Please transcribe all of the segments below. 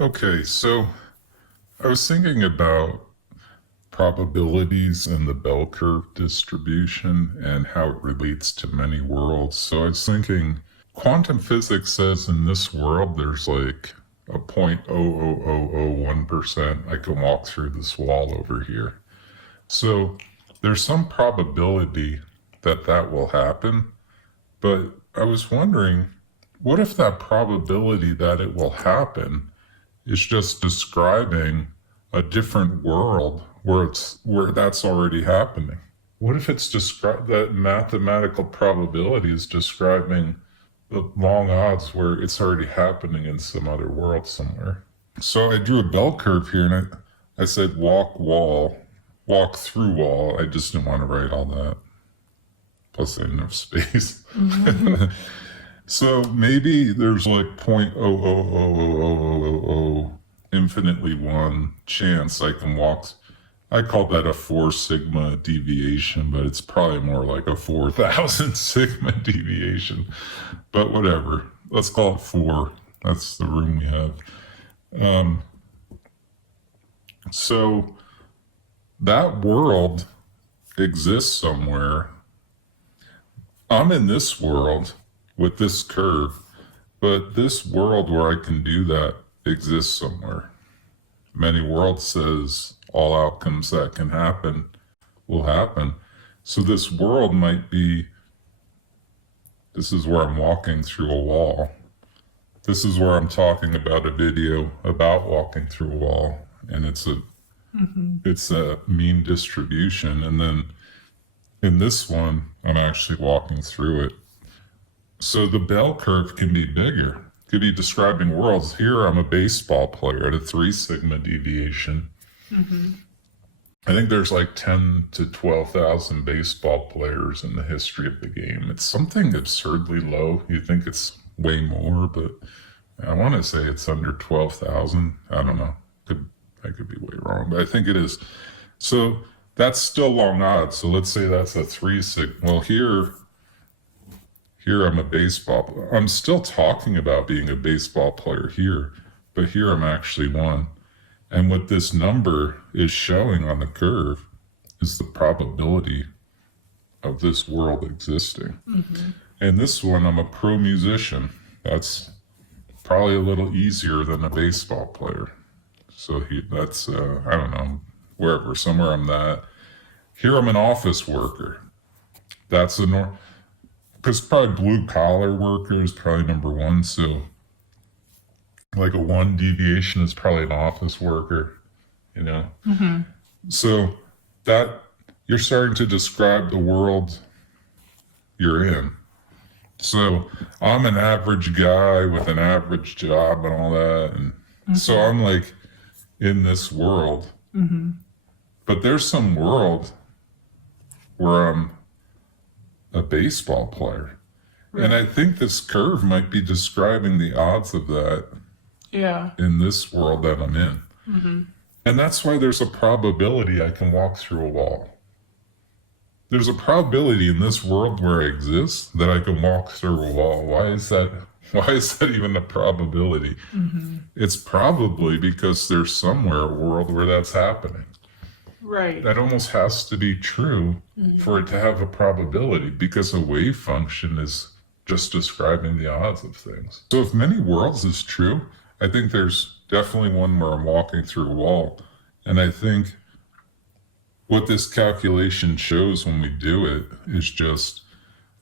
Okay, so I was thinking about probabilities in the bell curve distribution and how it relates to many worlds. So I was thinking quantum physics says in this world there's like a 0.00001% I can walk through this wall over here. So there's some probability that that will happen, but I was wondering, what if that probability that it will happen is just describing a different world where that's already happening? What if it's that mathematical probability is describing the long odds where it's already happening in some other world somewhere? So I drew a bell curve here and I said walk wall, walk through wall. I just didn't want to write all that. Plus I didn't have space. So maybe there's like 0.0000000 infinitely one chance I can walk. I call that a 4 sigma deviation, but it's probably more like a 4,000 sigma deviation. But whatever. Let's call it 4. That's the room we have. So that world exists somewhere. I'm in this world with this curve, but this world where I can do that exists somewhere. Many worlds says all outcomes that can happen will happen. So this world might be, this is where I'm walking through a wall. This is where I'm talking about a video about walking through a wall, and it's a mean distribution. And then in this one, I'm actually walking through it. So the bell curve can be bigger. It could be describing worlds. Here, I'm a baseball player at a 3 sigma deviation. I think there's like 10 to 12,000 baseball players in the history of the game. It's something absurdly low. You think it's way more, but I want to say it's under 12,000. I don't know. I could be way wrong, but I think it is. So that's still long odds. So let's say that's a 3 sigma. Well, here I'm a baseball. I'm still talking about being a baseball player here, but here I'm actually one. And what this number is showing on the curve is the probability of this world existing. And this one, I'm a pro musician. That's probably a little easier than a baseball player. So that's, I don't know, wherever, somewhere I'm that. Here I'm an office worker. That's because probably blue collar worker is probably number one. So like a 1 deviation is probably an office worker, you know? So that you're starting to describe the world you're in. So I'm an average guy with an average job and all that. And so I'm like in this world, but there's some world where I'm a baseball player. Right. And I think this curve might be describing the odds of that in this world that I'm in. And that's why there's a probability I can walk through a wall. There's a probability in this world where I exist that I can walk through a wall. Why is that even a probability? It's probably because there's somewhere a world where that's happening. Right. That almost has to be true for it to have a probability, because a wave function is just describing the odds of things. So if many worlds is true, I think there's definitely one where I'm walking through a wall. And I think what this calculation shows when we do it is just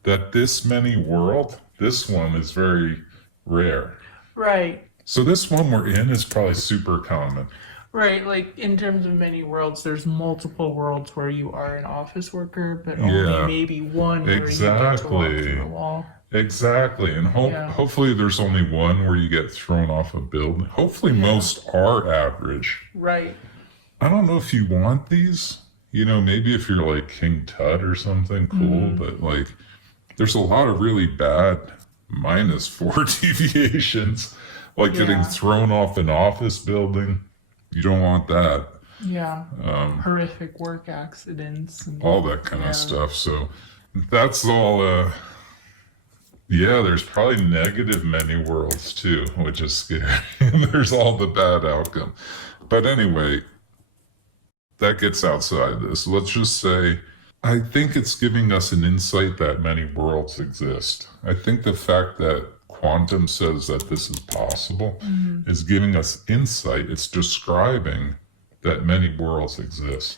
that this many world, this one is very rare. Right. So this one we're in is probably super common. Right, like in terms of many worlds, there's multiple worlds where you are an office worker, but only maybe one where you get to walk through the wall. Exactly. And hopefully there's only one where you get thrown off a building. Hopefully most are average. Right. I don't know if you want these. You know, maybe if you're like King Tut or something cool, but like there's a lot of really bad -4 deviations, like getting thrown off an office building. You don't want that. Yeah. Horrific work accidents. And all that kind of stuff. So that's all, Yeah, there's probably negative many worlds too, which is scary. There's all the bad outcome. But anyway, that gets outside this. Let's just say, I think it's giving us an insight that many worlds exist. I think the fact that quantum says that this is possible is giving us insight. It's describing that many worlds exist.